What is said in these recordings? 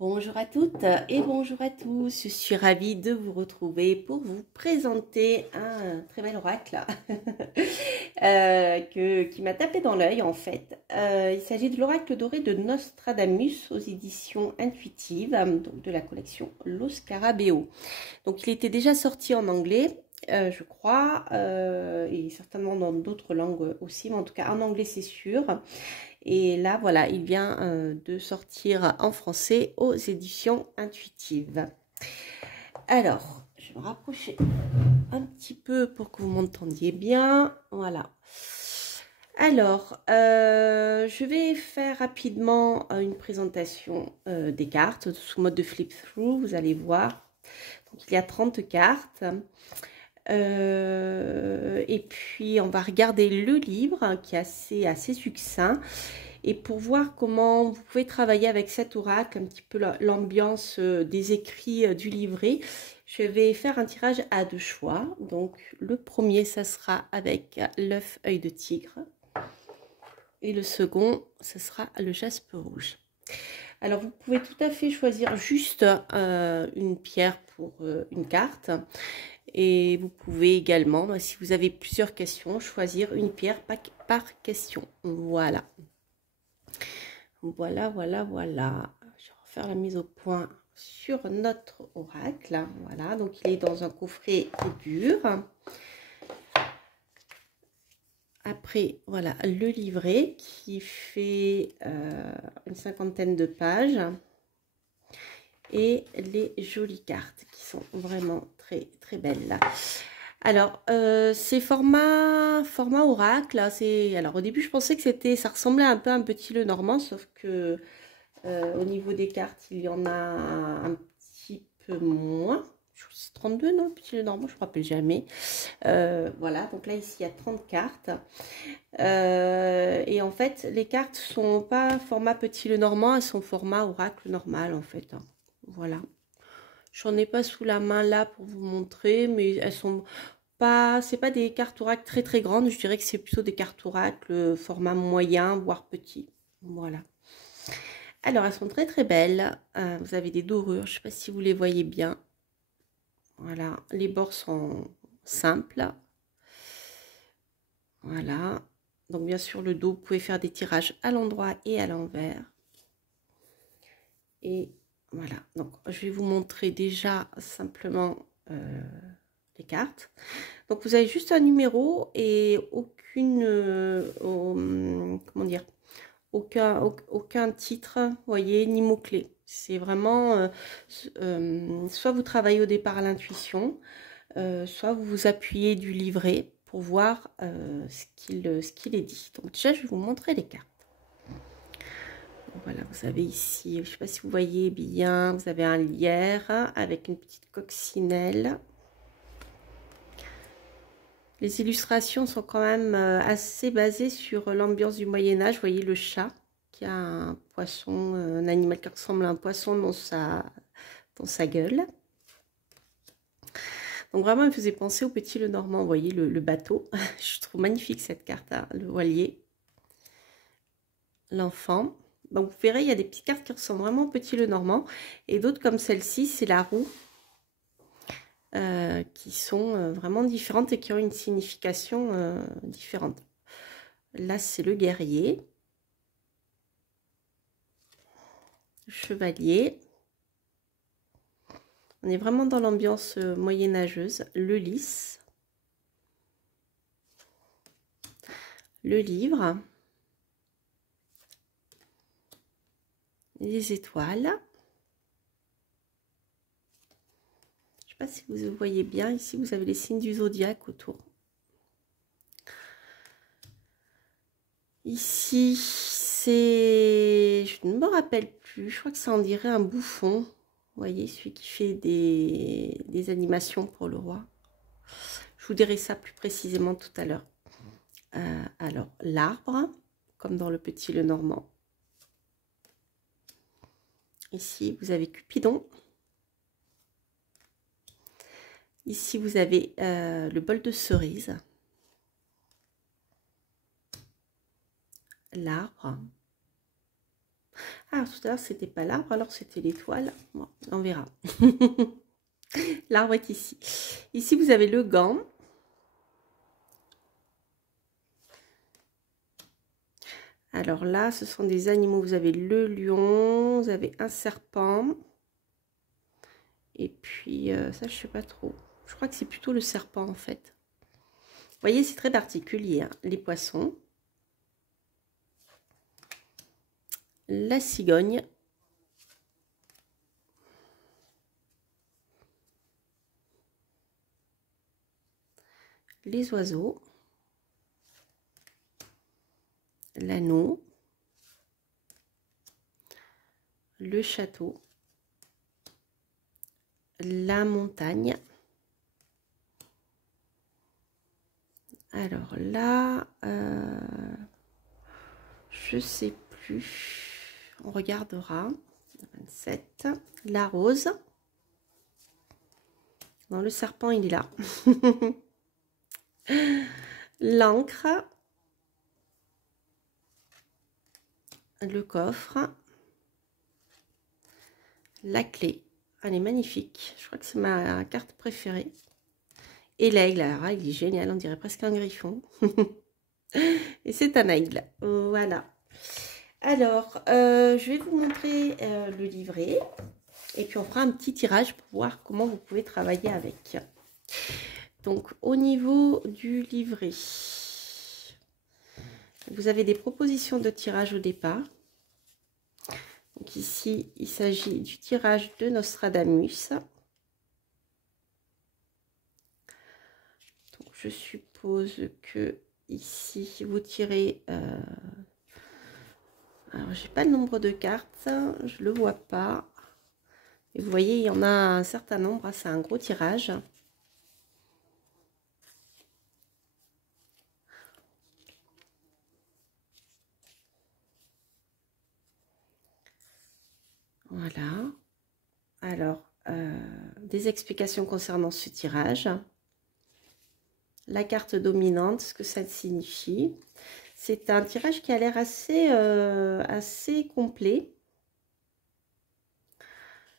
Bonjour à toutes et bonjour à tous, je suis ravie de vous retrouver pour vous présenter un très bel oracle qui m'a tapé dans l'œil en fait. Il s'agit de l'oracle doré de Nostradamus aux éditions Intuitives, donc de la collection Lo Scarabeo. Donc il était déjà sorti en anglais. Je crois, et certainement dans d'autres langues aussi, mais en tout cas en anglais c'est sûr. Et là, voilà, il vient de sortir en français aux éditions Intuitives. Alors, je vais me rapprocher un petit peu pour que vous m'entendiez bien. Voilà. Alors, je vais faire rapidement une présentation des cartes sous mode de flip-through, vous allez voir. Donc, il y a 30 cartes. Et puis, on va regarder le livre qui est assez succinct. Et pour voir comment vous pouvez travailler avec cet oracle, un petit peu l'ambiance des écrits du livret, je vais faire un tirage à deux choix. Donc le premier, ça sera avec l'œuf œil de tigre. Et le second, ça sera le jaspe rouge. Alors vous pouvez tout à fait choisir juste une pierre pour une carte. Et vous pouvez également, si vous avez plusieurs questions, choisir une pierre par question. Voilà. Voilà. Je vais refaire la mise au point sur notre oracle. Voilà, donc il est dans un coffret dur. Après, voilà, le livret qui fait une cinquantaine de pages. Et les jolies cartes qui sont vraiment très belles. Alors, c'est format oracle. Alors, au début, je pensais que ça ressemblait un peu à un petit Lenormand, sauf que au niveau des cartes, il y en a un petit peu moins. Je crois que c'est 32, non? Petit Lenormand, je ne me rappelle jamais. Voilà, donc là, ici, il y a 30 cartes. Et en fait, les cartes sont pas format petit Lenormand, elles sont format oracle normal, en fait. Voilà. J'en ai pas sous la main là pour vous montrer, mais elles sont pas, c'est pas des cartes oracle très grandes. Je dirais que c'est plutôt des cartes oracle format moyen, voire petit. Voilà. Alors, elles sont très belles. Vous avez des dorures, je sais pas si vous les voyez bien. Voilà, les bords sont simples. Voilà. Donc, bien sûr, le dos, vous pouvez faire des tirages à l'endroit et à l'envers. Et voilà, donc je vais vous montrer déjà simplement les cartes. Donc vous avez juste un numéro et comment dire, aucun titre, vous voyez, ni mot-clé. C'est vraiment, soit vous travaillez au départ à l'intuition, soit vous vous appuyez du livret pour voir ce qu'il est dit. Donc déjà, je vais vous montrer les cartes. Voilà, vous avez ici, je ne sais pas si vous voyez bien, vous avez un lierre avec une petite coccinelle. Les illustrations sont quand même assez basées sur l'ambiance du Moyen-Âge. Vous voyez le chat qui a un poisson, un animal qui ressemble à un poisson dans sa gueule. Donc vraiment, il me faisait penser au petit Lenormand. Vous voyez le bateau. Je trouve magnifique cette carte, hein, le voilier. L'enfant. Donc vous verrez, il y a des petites cartes qui ressemblent vraiment au petit Lenormand. Et d'autres comme celle-ci, c'est la roue. Qui sont vraiment différentes et qui ont une signification différente. Là, c'est le guerrier. Le chevalier. On est vraiment dans l'ambiance moyenâgeuse. Le lys. Le livre. Les étoiles. Je ne sais pas si vous voyez bien. Ici, vous avez les signes du zodiaque autour. Ici, c'est... Je ne me rappelle plus. Je crois que ça en dirait un bouffon. Vous voyez, celui qui fait des animations pour le roi. Je vous dirai ça plus précisément tout à l'heure. Alors, l'arbre, comme dans le petit Lenormand. Ici, vous avez Cupidon. Ici, vous avez le bol de cerise. L'arbre. Ah, tout à l'heure, c'était pas l'arbre, alors c'était l'étoile. Bon, on verra. L'arbre est ici. Ici, vous avez le gant. Alors là, ce sont des animaux. Vous avez le lion, vous avez un serpent. Et puis, ça, je sais pas trop. Je crois que c'est plutôt le serpent, en fait. Vous voyez, c'est très particulier, hein. Les poissons. La cigogne. Les oiseaux. L'anneau. Le château. La montagne. Alors là, je sais plus. On regardera. 27. La rose. Non, le serpent, il est là. L'encre. Le coffre. La clé. Elle est magnifique. Je crois que c'est ma carte préférée. Et l'aigle, alors il est génial, on dirait presque un griffon. Et c'est un aigle. Voilà. Alors, je vais vous montrer le livret. Et puis on fera un petit tirage pour voir comment vous pouvez travailler avec. Donc, au niveau du livret, vous avez des propositions de tirage au départ. Donc ici, il s'agit du tirage de Nostradamus. Donc, je suppose que ici, vous tirez... alors, j'ai pas le nombre de cartes, je le vois pas. Et vous voyez, il y en a un certain nombre, c'est un gros tirage. Voilà. Alors, des explications concernant ce tirage. La carte dominante, ce que ça signifie. C'est un tirage qui a l'air assez complet.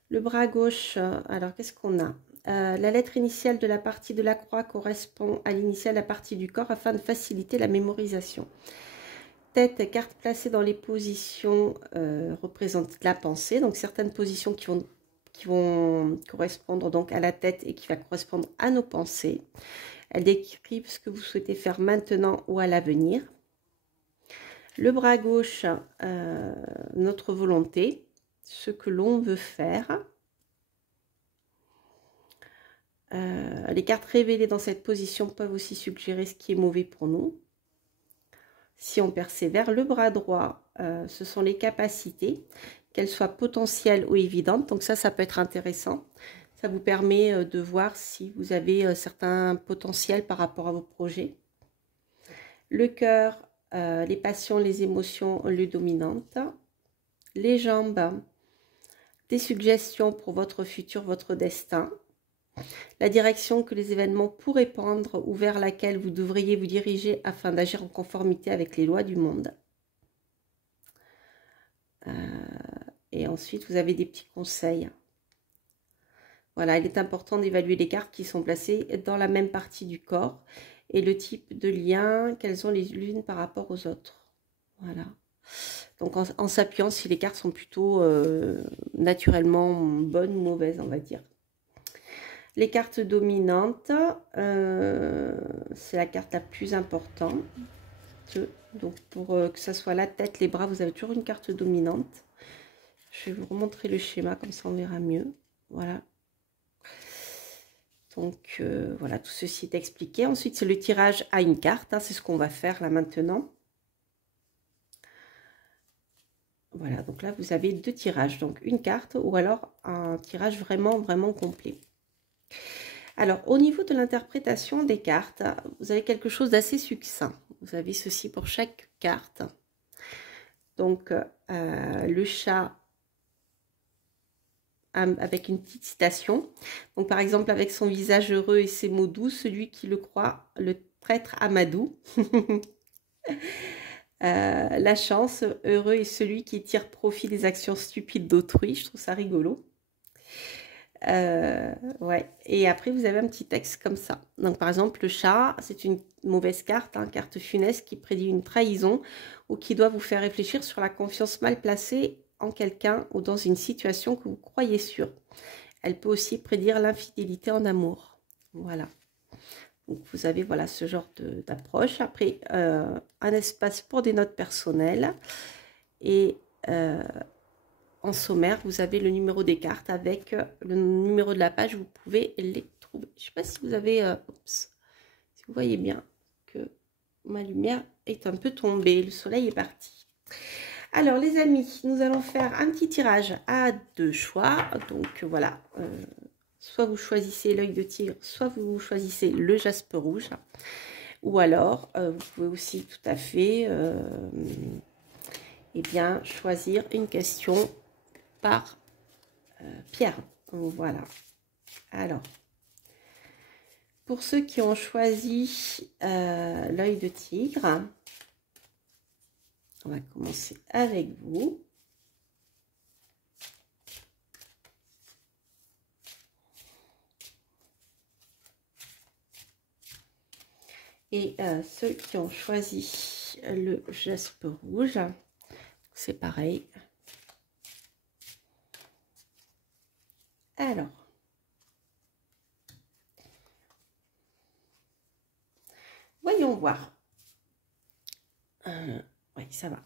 Le bras gauche, alors qu'est-ce qu'on a? La lettre initiale de la partie de la croix correspond à l'initiale de la partie du corps afin de faciliter la mémorisation. Tête, carte placée dans les positions représente la pensée. Donc certaines positions qui vont correspondre donc à la tête et qui va correspondre à nos pensées. Elle décrit ce que vous souhaitez faire maintenant ou à l'avenir. Le bras gauche, notre volonté, ce que l'on veut faire. Les cartes révélées dans cette position peuvent aussi suggérer ce qui est mauvais pour nous. Si on persévère, le bras droit, ce sont les capacités, qu'elles soient potentielles ou évidentes. Donc ça peut être intéressant. Ça vous permet de voir si vous avez certains potentiels par rapport à vos projets. Le cœur, les passions, les émotions, le dominante. Les jambes, des suggestions pour votre futur, votre destin. La direction que les événements pourraient prendre ou vers laquelle vous devriez vous diriger afin d'agir en conformité avec les lois du monde. Et ensuite, vous avez des petits conseils. Voilà, il est important d'évaluer les cartes qui sont placées dans la même partie du corps et le type de lien qu'elles ont les unes par rapport aux autres. Voilà. Donc, en s'appuyant si les cartes sont plutôt naturellement bonnes ou mauvaises, on va dire. Les cartes dominantes, c'est la carte la plus importante. Donc, pour que ce soit la tête, les bras, vous avez toujours une carte dominante. Je vais vous remontrer le schéma, comme ça on verra mieux. Voilà. Donc, voilà, tout ceci est expliqué. Ensuite, c'est le tirage à une carte. Hein, c'est ce qu'on va faire là maintenant. Voilà, donc là, vous avez deux tirages. Donc, une carte ou alors un tirage vraiment, vraiment complet. Alors, au niveau de l'interprétation des cartes, vous avez quelque chose d'assez succinct. Vous avez ceci pour chaque carte. Donc, le chat avec une petite citation. Donc, par exemple, avec son visage heureux et ses mots doux, celui qui le croit, le traître Amadou. La chance, heureux est celui qui tire profit des actions stupides d'autrui. Je trouve ça rigolo. Ouais. Et après, vous avez un petit texte comme ça. Donc, par exemple, le chat, c'est une mauvaise carte, hein, carte funeste qui prédit une trahison ou qui doit vous faire réfléchir sur la confiance mal placée en quelqu'un ou dans une situation que vous croyez sûre. Elle peut aussi prédire l'infidélité en amour. Voilà. Donc, vous avez voilà, ce genre d'approche. Après, un espace pour des notes personnelles. Et en sommaire, vous avez le numéro des cartes avec le numéro de la page. Vous pouvez les trouver. Je ne sais pas si vous avez... si vous voyez bien que ma lumière est un peu tombée. Le soleil est parti. Alors, les amis, nous allons faire un petit tirage à 2 choix. Donc, voilà. Soit vous choisissez l'œil de tigre, soit vous choisissez le jaspe rouge. Ou alors, vous pouvez aussi tout à fait eh bien, choisir une question par pierre. Voilà. Alors, pour ceux qui ont choisi l'œil de tigre, on va commencer avec vous. Et ceux qui ont choisi le jaspe rouge, c'est pareil. Alors, voyons voir. Oui, ça va.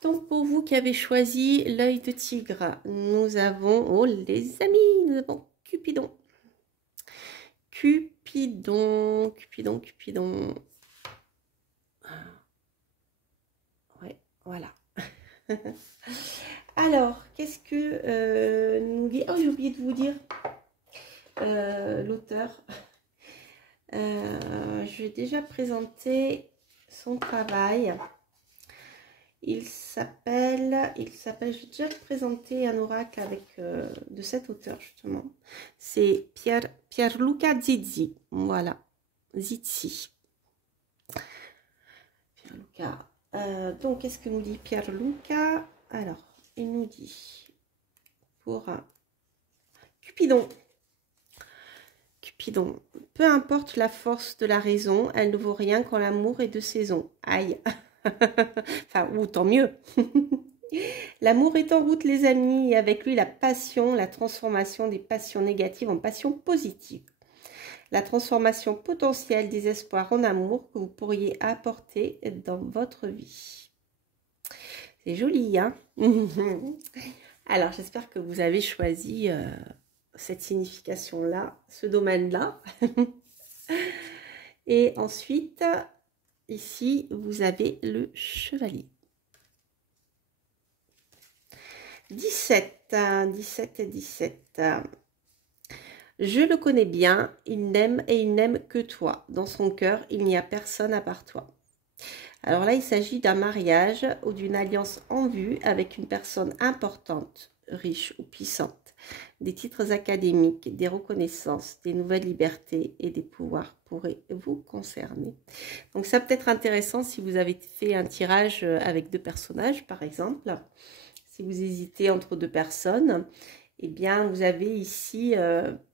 Donc, pour vous qui avez choisi l'œil de tigre, nous avons, oh les amis, nous avons Cupidon. Cupidon. Ouais, voilà. Alors, qu'est-ce que nous dit... Oh, j'ai oublié de vous dire l'auteur. Je vais déjà présenter son travail. Il s'appelle, j'ai déjà présenté un oracle avec de cet auteur justement. C'est Pierluca Zizzi. Voilà, Zizzi. Pierluca. Donc, qu'est-ce que nous dit Pierluca? Alors, il nous dit pour Cupidon. Cupidon, peu importe la force de la raison, elle ne vaut rien quand l'amour est de saison. Aïe. Enfin, ou tant mieux. L'amour est en route, les amis, et avec lui la passion, la transformation des passions négatives en passions positives. La transformation potentielle des espoirs en amour que vous pourriez apporter dans votre vie. C'est joli, hein? Alors, j'espère que vous avez choisi cette signification-là, ce domaine-là. Et ensuite... Ici, vous avez le chevalier. 17. 17 et 17. Je le connais bien, il n'aime et il n'aime que toi. Dans son cœur, il n'y a personne à part toi. Alors là, il s'agit d'un mariage ou d'une alliance en vue avec une personne importante, riche ou puissante. Des titres académiques, des reconnaissances, des nouvelles libertés et des pouvoirs pourraient vous concerner. Donc ça peut être intéressant si vous avez fait un tirage avec 2 personnages, par exemple. Si vous hésitez entre 2 personnes, eh bien vous avez ici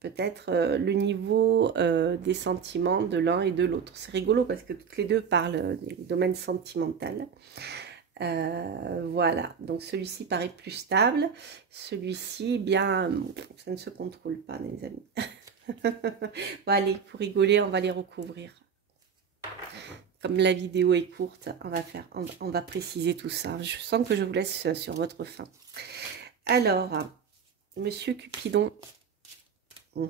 peut-être le niveau des sentiments de l'un et de l'autre. C'est rigolo parce que toutes les deux parlent des domaines sentimentaux. Voilà, donc celui-ci paraît plus stable, celui-ci, bien, ça ne se contrôle pas, les amis. Bon, allez, pour rigoler, on va les recouvrir. Comme la vidéo est courte, on va préciser tout ça. Je sens que je vous laisse sur votre faim. Alors, Monsieur Cupidon, on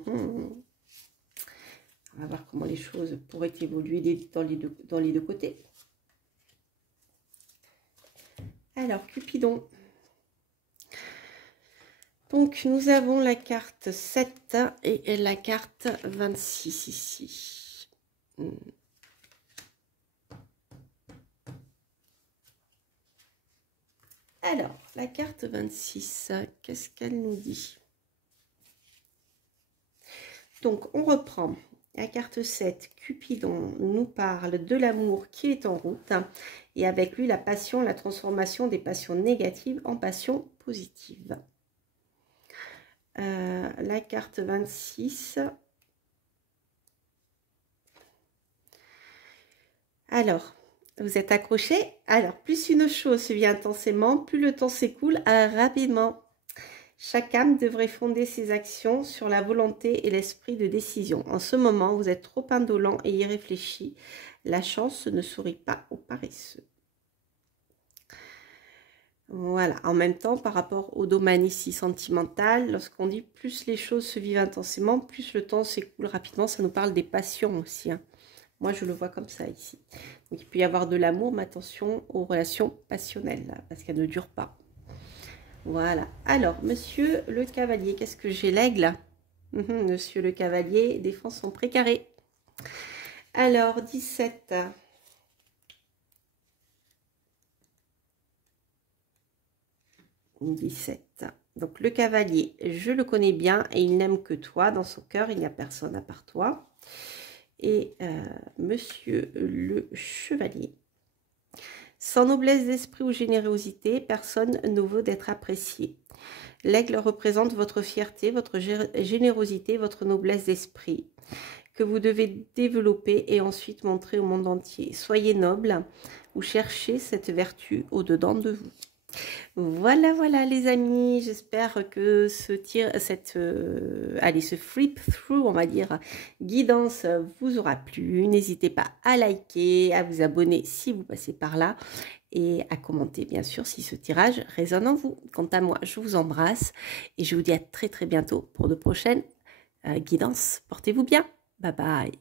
va voir comment les choses pourraient évoluer dans les deux côtés. Alors, Cupidon. Donc, nous avons la carte 7 et la carte 26 ici. Alors, la carte 26, qu'est-ce qu'elle nous dit? Donc, on reprend. La carte 7, Cupidon, nous parle de l'amour qui est en route et avec lui la passion, la transformation des passions négatives en passions positives. La carte 26. Alors, vous êtes accrochés? Alors, plus une chose se vit intensément, plus le temps s'écoule rapidement. Chaque âme devrait fonder ses actions sur la volonté et l'esprit de décision. En ce moment, vous êtes trop indolent et irréfléchi. La chance ne sourit pas aux paresseux. Voilà, en même temps, par rapport au domaine ici sentimental, lorsqu'on dit plus les choses se vivent intensément, plus le temps s'écoule rapidement, ça nous parle des passions aussi. Hein. Moi, je le vois comme ça ici. Donc, il peut y avoir de l'amour, mais attention aux relations passionnelles, là, parce qu'elles ne durent pas. Voilà. Alors, monsieur le cavalier, qu'est-ce que j'ai? L'aigle. Monsieur le cavalier défend son précaré. Alors, 17. Donc, le cavalier, je le connais bien et il n'aime que toi. Dans son cœur, il n'y a personne à part toi. Et monsieur le chevalier. Sans noblesse d'esprit ou générosité, personne ne vaut d'être apprécié. L'aigle représente votre fierté, votre générosité, votre noblesse d'esprit que vous devez développer et ensuite montrer au monde entier. Soyez noble ou cherchez cette vertu au-dedans de vous. Voilà, voilà les amis, j'espère que ce flip through, on va dire, guidance vous aura plu. N'hésitez pas à liker, à vous abonner si vous passez par là et à commenter bien sûr si ce tirage résonne en vous. Quant à moi, je vous embrasse et je vous dis à très très bientôt pour de prochaines guidances. Portez-vous bien, bye bye.